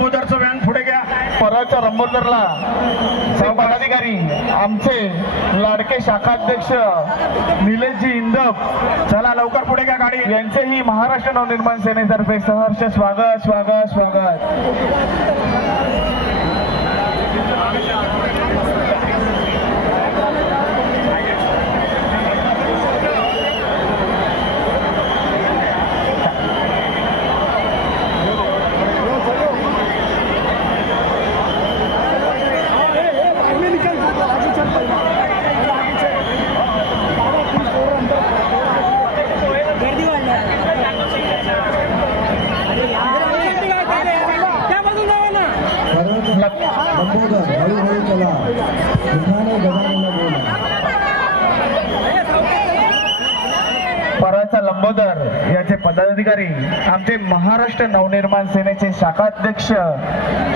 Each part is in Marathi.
लंबोदरचं व्यान पुढे घ्या. परळच्या लंबोदरला पदाधिकारी आमचे लाडके शाखाध्यक्ष निलेशजी इंदप, चला लवकर पुढे घ्या गाडी. यांचेही महाराष्ट्र नवनिर्माण सेनेतर्फे सहर्ष स्वागत स्वागत स्वागत. लंबोदर हळूहळू चला, मिठाने गजाननला बोला. परळचा लंबोदर याचे पदाधिकारी आमचे महाराष्ट्र नवनिर्माण सेनेचे शाखाध्यक्ष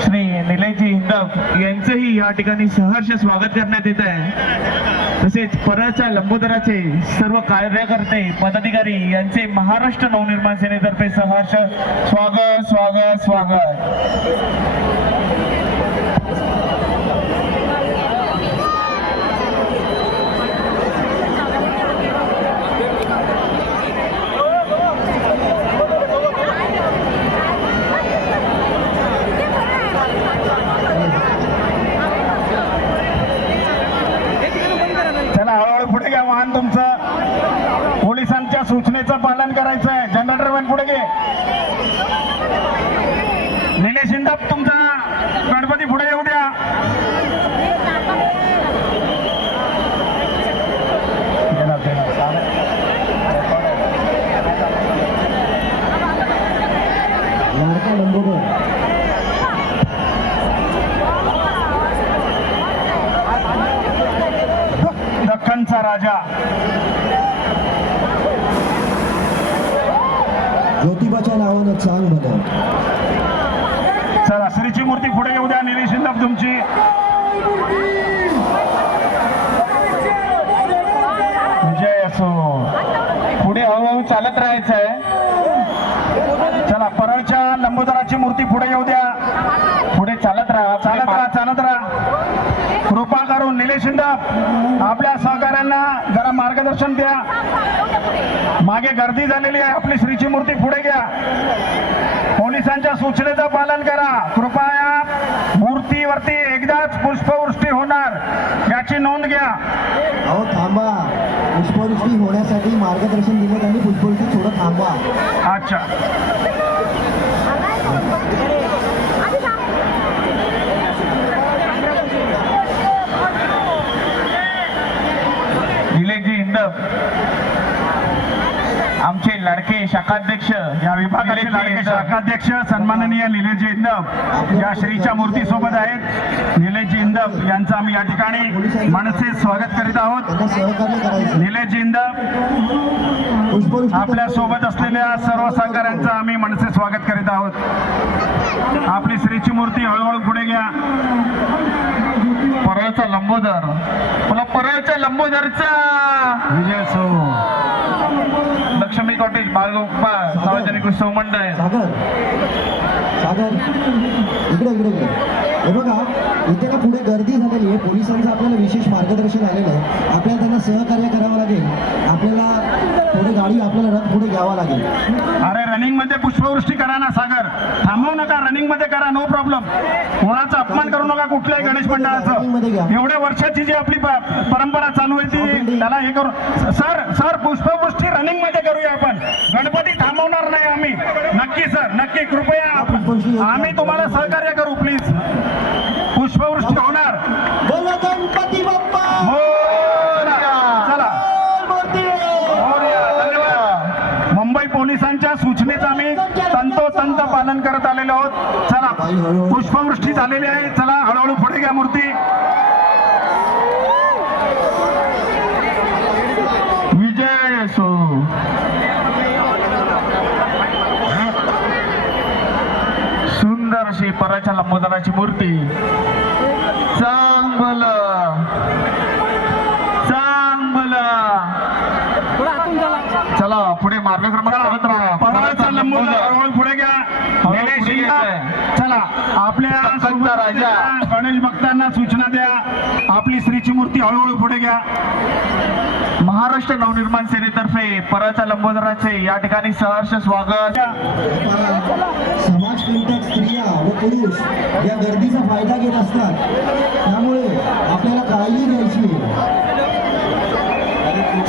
श्री निलेशजी हिंदप यांचेही या ठिकाणी सहर्ष स्वागत करण्यात येत आहे. तसेच परळच्या लंबोदराचे सर्व कार्यकर्ते पदाधिकारी यांचे महाराष्ट्र नवनिर्माण सेनेतर्फे सहर्ष स्वागत स्वागत स्वागत. हळूहळू पुढे घ्या. वाहन तुमचं पोलिसांच्या सूचनेचं पालन करायचं आहे. जनरेटर व्हॅन पुढे घे. निलेश इंदप तुमचा गणपती पुढे येऊ द्या. लाडका लंबोदर दख्खनचा राजा ज्योतिबाच्या नावानं चांग बदल. चला श्रीची मूर्ती पुढे येऊ द्या. निलेश इंदप तुमची. विजय असो. पुढे हळूहळू चालत राहायचं आहे. चला परळच्या लंबोदराची मूर्ती पुढे येऊ द्या. पुढे चालत राहा, चालत राहा चालत राहा. कृपा करून निलेश इंदप आपल्या सहकाऱ्यांना जरा मार्गदर्शन द्या. मागे गर्दी झालेली आहे. आपली श्रीची मूर्ती पुढे घ्या. पोलिसांच्या सूचनेचं पालन करा. कृपया मूर्तीवरती एकदाच पुष्पवृष्टी होणार याची नोंद घ्या. अहो थांबा, पुष्पवृष्टी होण्यासाठी मार्गदर्शन दिलं त्यांनी. पुष्पवृष्टी थोडं थांबा. अच्छा निलेशजी इंदप आमचे लाडके शाखाध्यक्ष या विभागाचे लाडके शाखाध्यक्ष सन्माननीय निलेशजी इंदप या श्रीच्या मूर्ती सोबत आहेत. निलेशजी इंदप यांचं आम्ही या ठिकाणी मनसे स्वागत करीत आहोत. त्यांना सहकार्य करायचं. निलेशजी इंदप पुष्पवृष्टी आपल्या सोबत असलेल्या सर्व सहकाऱ्यांचं आम्ही मनसे स्वागत करीत आहोत. आपली श्रीची मूर्ती हळूहळू पुढे घ्या. परळचा लंबोदर, मला परळच्या लंबोदरचा विजय असो. लक्ष्मी कॉटेज बालगोपाळ सार्वजनिक उत्सव मंडळ. सागर सागर इकडे इकडे इकडे. हे बघा, इथे ना पुढे गर्दी झालेली आहे. पोलिसांचं आपल्याला विशेष मार्गदर्शन आलेलं आहे. आपल्याला त्यांना सहकार्य करावं लागेल. आपल्याला थोडी गाडी, आपल्याला रथ पुढे घ्यावा लागेल. अरे रनिंग मध्ये पुष्पवृष्टी करा ना सागर. थांबवू नका, रनिंग मध्ये करा. No problem. कोणाचा अपमान करू नका कुठल्याही गणेश मंडळाचं. एवढ्या वर्षाची जी आपली परंपरा चालू आहे ती त्याला हे करू. सर पुष्पवृष्टी रनिंग मध्ये करूया आपण. गणपती थांबवणार नाही आम्ही. नक्की सर, नक्की. कृपया आम्ही तुम्हाला सहकार्य करू. प्लीज पुष्पवृष्टी होणार. बोलो गणपती बाप्पा. चला मुंबई पोलिसांच्या सूचनेचं आम्ही तंतोतंत पालन करत आलेलो आहोत. चला पुष्पवृष्टी झालेली आहे. चला हळूहळू पुढे घ्या मूर्ती. विजय असो. सुंदर अशी परळच्या लंबोदराची मूर्ती. चांगलं चला पुढे मार्गक्रमण करत राहा. परळचा लंबोदर हळूहळू पुढे घ्या. निलेश इंदप. चला चला आपल्या भक्तांचा राजा. गणेश भक्तांना सूचना द्या. आपली श्रीची मूर्ती हळूहळू पुढे घ्या. महाराष्ट्र नवनिर्माण सेनेतर्फे परळच्या लंबोदराचे या ठिकाणी सहर्ष स्वागत. समाजकंटक स्त्रिया व पुरुष या गर्दीचा फायदा घेत असतात, त्यामुळे आपल्याला काळजी घ्यायची.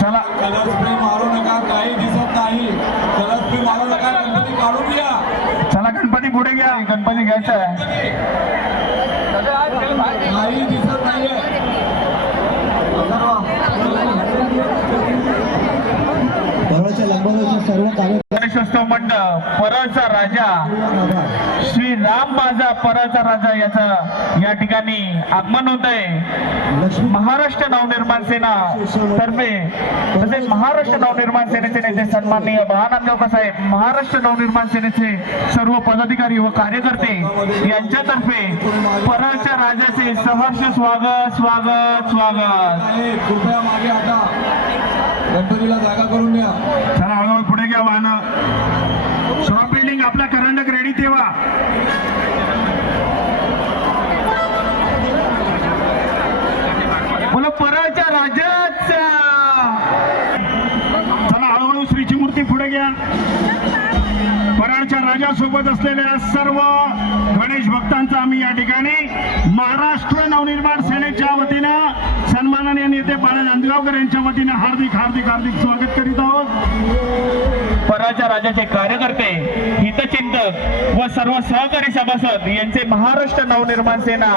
चला कलर स्प्रे मारू नका, काही दिसत नाही. कलर स्प्रे मारू नका, गणपती काढून घ्या. चला गणपती पुढे घ्या. गणपती घ्यायचा आहे. काही दिसत नाहीये. परळच्या लंबोदरच्या सर्व गणेशोत्सव मंडळ परळचा राजा कार्यक्रम श्री राम बाजा परळचा राजा याचं या ठिकाणी आगमन होत आहे. लक्ष्मी महाराष्ट्र नवनिर्माण सेना तर्फे तसेच महाराष्ट्र नवनिर्माण सेनेचे नेते सन्माननीय नामदेवकर साहेब, महाराष्ट्र नवनिर्माण सेनेचे सर्व पदाधिकारी व कार्यकर्ते यांच्यातर्फे परळच्या राजाचे सहर्ष स्वागत स्वागत स्वागत. आहे, कृपया मागे आता गणपतीला जागा करून द्या. चला हळूहळू पुढे घ्या वाहनं. शॉप बिल्डिंग आपला करंडक रेडी ठेवा. बोलो परळच्या राजाचा. चला हळूहळू श्रीची मूर्ती पुढे घ्या. परळच्या राजासोबत असलेल्या सर्व गणेश भक्तांचं आम्ही या ठिकाणी महाराष्ट्र नवनिर्माण सेनेच्या वतीनं सन्माननीय नेते बाळा नांदगावकर यांच्या वतीनं हार्दिक हार्दिक हार्दिक स्वागत करीत आहोत. परळच्या राजाचे कार्यकर्ते, हितचिंतक व सर्व सहकारी सभासद यांचे महाराष्ट्र नवनिर्माण सेना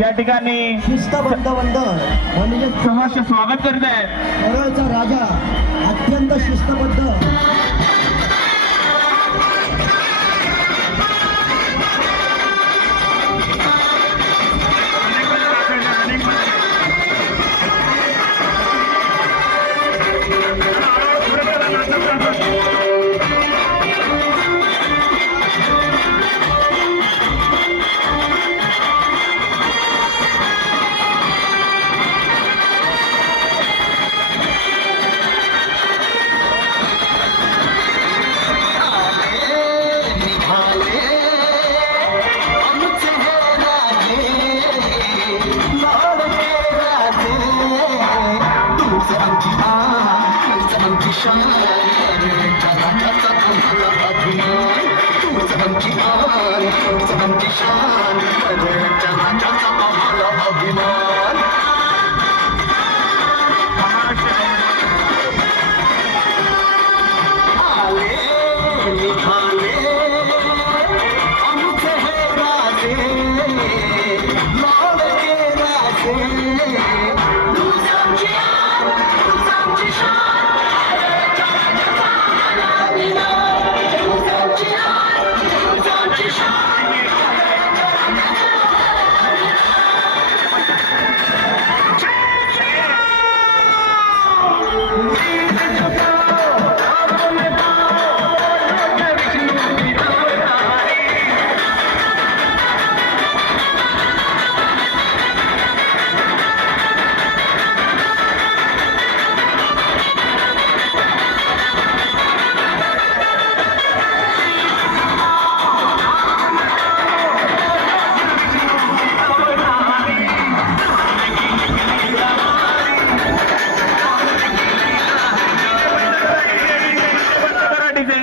या ठिकाणी शिस्तबद्ध मंडळ म्हणजे सहर्ष स्वागत करीत आहेत. परळचा राजा अत्यंत शिस्तबद्ध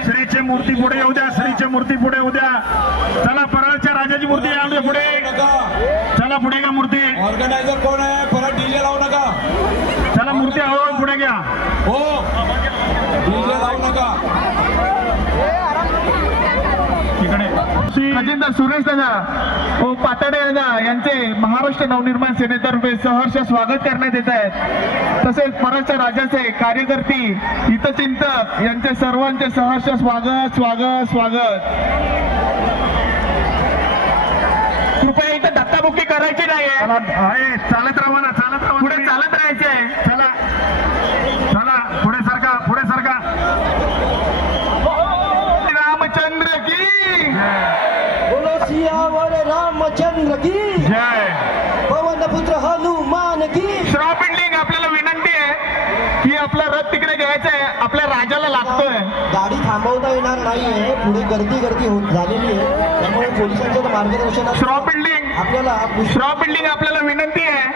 श्रीची मूर्ती पुढे येऊ द्या. श्रीची मूर्ती पुढे येऊ द्या. चला परळच्या राजाची मूर्ती येऊ द्या पुढे. नका. चला पुढे घ्या मूर्ती. ऑर्गनायझर कोण आहे? परत डीजे लावू नका. चला मूर्ती हळूहळू पुढे घ्या. हो, डीजे लावू नका. तिकडे राजेंद्र सुरेश दादा व पाताडे दादा यांचे महाराष्ट्र नवनिर्माण सेनेतर्फे सहर्ष स्वागत करण्यात येत आहेत. तसेच परळच्या राजाचे कार्यकर्ते, हितचिंतक यांचे सर्वांचे सहर्ष स्वागत स्वागत स्वागत. कृपया इथं धक्काबुक्की करायची नाहीये. चला आहे चालत राहा ना. चालत राहा. पुढे चालत राहायचंय. चला चला पुढे सरका. पुढे सरका. रामचंद्र की बोलो सियावर रामचंद्र की जय. पवनपुत्र हनुमान की. श्रॉ आपल्याला विनंती आहे की आपला रथ तिकडे घ्यायचा आहे. आपल्या राजाला लागतोय. गाडी थांबवता येणार नाहीये. पुढे गर्दी होत झालेली आहे. त्यामुळे पोलिसांच्या मार्गदर्शनात श्रॉफ बिल्डिंग आपल्याला श्रॉफ बिल्डिंग आपल्याला विनंती आहे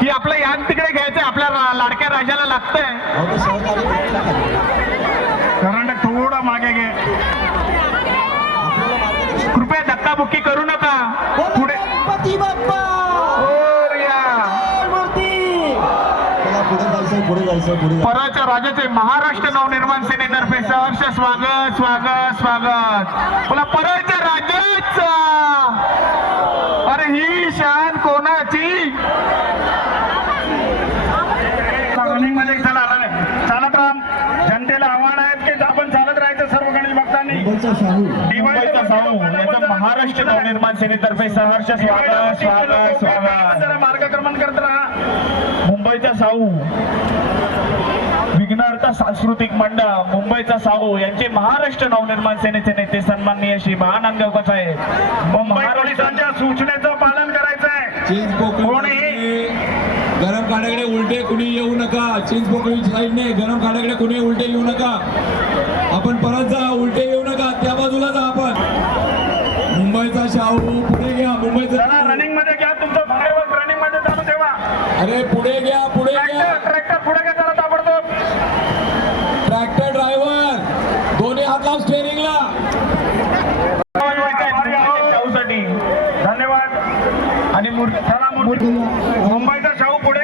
की आपलं यान तिकडे घ्यायचंय. आपल्या लाडक्या राजाला लागतंय. अहो, सहकार्य कर्नाटक थोडा मागे घे. आपल्याला मार्गदर्शन कृपया धक्काबुक्की करू नका. पुढे गणपती बाप्पा मोरया. मूर्ती. चला, पुढे जायचं. परळच्या राजाचे महाराष्ट्र नवनिर्माण सेनेतर्फे सहर्ष स्वागत स्वागत स्वागत. बोला परळच्या राजाचा. अरे ही शान कोणाची. रनिंग मध्ये चालत राम. जनतेला आव्हान आहेत की आपण चालत राहायचं सर्व गणेश भक्तांनी. मुंबईचा शाहू मुंबईचा साऊ याचं महाराष्ट्र नवनिर्माण सेनेतर्फे सहर्ष स्वागत स्वागत स्वागत. जरा मार्गक्रमण करत राहा. मुंबईचा साऊ विघ्नहर्ता सांस्कृतिक मंडळ मुंबईचा साऊ यांचे महाराष्ट्र नवनिर्माण सेनेचे नेते सन्माननीय श्री महानंद गवकच आहेत. मुंबई पोलिसांच्या सूचनेचं पालन करायचं आहे. चिंचपोकळी गरम काड्याकडे उलटे कुणी येऊ नका. चिंचपोकळी साईडने गरम काड्याकडे कुणी उलटे येऊ नका. आपण परत जा. उलटे येऊ नका. त्या बाजूला जा. आपण मुंबईचा शाहू पुढे घ्या. मुंबईचा जरा रनिंग मध्ये घ्या. तुमचं ड्रायव्हर रनिंग मध्ये चालू ठेवा. अरे पुढे घ्या. पुढे घ्या. ट्रॅक्टर पुढे घ्या. जरा ताबडतोब. ट्रॅक्टर ड्रायव्हर दोन्ही हात लाव स्टेअरिंगला. शाहूसाठी धन्यवाद. आणि चला, मुंबईचा शाहू पुढे